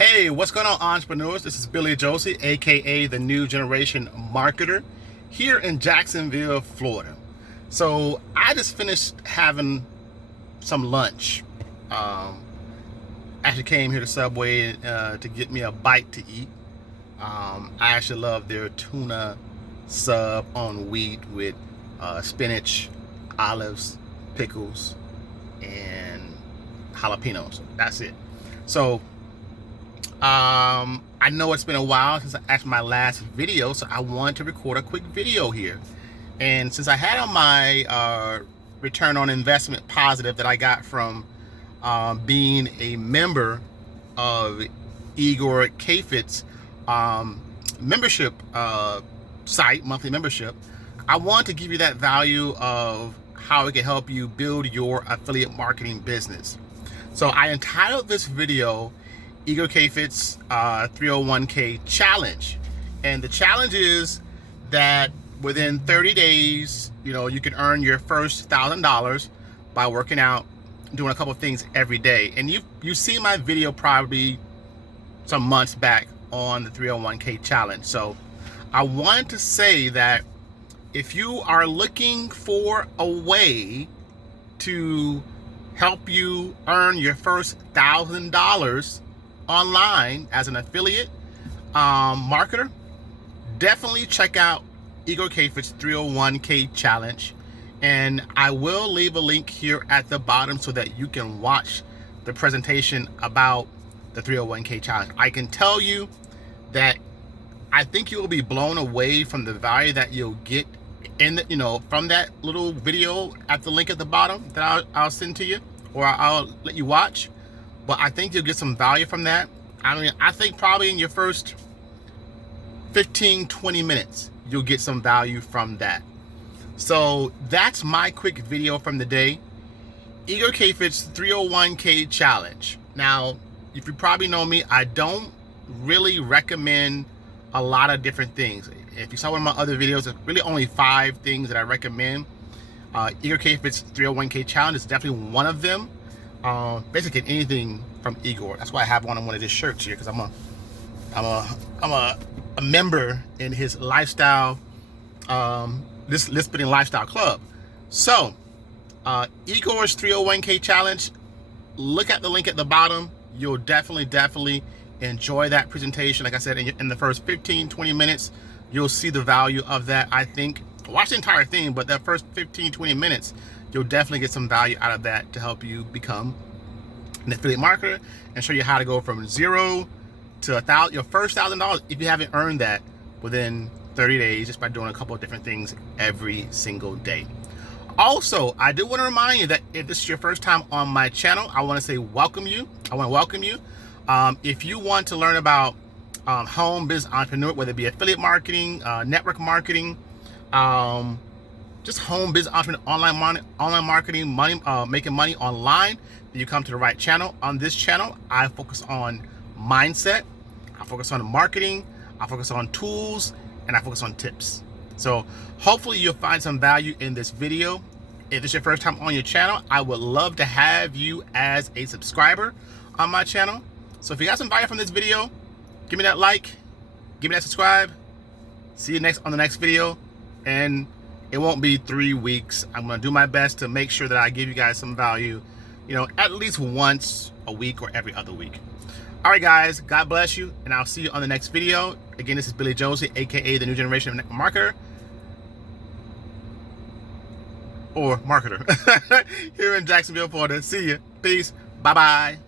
Hey, what's going on, entrepreneurs? This is Billy Josie, aka the New Generation Marketer, here in Jacksonville, Florida. So I just finished having some lunch. Actually came here to Subway to get me a bite to eat. I actually love their tuna sub on wheat with spinach, olives, pickles, and jalapenos. That's it. So I know it's been a while since I actually my last video, so I wanted to record a quick video here. And since I had on my return on investment positive that I got from being a member of Igor Kheifets membership site, monthly membership, I want to give you that value of how it can help you build your affiliate marketing business. So I entitled this video Igor Kheifets 301k challenge, and the challenge is that within 30 days, you can earn your first $1,000 by working out, doing a couple of things every day. And you see my video probably some months back on the 301k challenge. So I wanted to say that if you are looking for a way to help you earn your first $1,000 online as an affiliate marketer, definitely check out Igor Kheifets 301k challenge, and I will leave a link here at the bottom so that you can watch the presentation about the 301k challenge. I can tell you that I think you will be blown away from the value that you'll get in the, from that little video at the link at the bottom that I'll send to you, or I'll let you watch. But I think you'll get some value from that. I think probably in your first 15-20 minutes you'll get some value from that. So that's my quick video from the day. Igor Kheifets 301k challenge. Now, if you probably know me, I don't really recommend a lot of different things. If you saw one of my other videos, there's really only 5 things that I recommend. Igor Kheifets 301k challenge is definitely one of them. Basically anything from Igor. That's why I have one of his shirts here, because I'm a member in his lifestyle, this list splitting lifestyle club. So Igor's 301k challenge, look at the link at the bottom. You'll definitely enjoy that presentation. Like I said, in the first 15-20 minutes you'll see the value of that. I think watch the entire thing, but that first 15-20 minutes you'll definitely get some value out of that to help you become an affiliate marketer and show you how to go from 0 to your first $1,000 if you haven't earned that within 30 days just by doing a couple of different things every single day. Also, I do want to remind you that if this is your first time on my channel, I want to say welcome you. I want to welcome you. If you want to learn about home business entrepreneur, whether it be affiliate marketing, network marketing, just home business entrepreneur, online marketing, money, making money online, then you come to the right channel. On this channel, I focus on mindset, I focus on marketing, I focus on tools, and I focus on tips. So hopefully you'll find some value in this video. If it's your first time on your channel, I would love to have you as a subscriber on my channel. So if you got some value from this video, give me that like, give me that subscribe. See you on the next video, and it won't be 3 weeks. I'm gonna do my best to make sure that I give you guys some value, at least once a week or every other week. All right, guys, God bless you, and I'll see you on the next video. Again, this is Billy Josie, aka the New Generation Marketer, or Marketer, here in Jacksonville, Florida. See you. Peace. Bye-bye.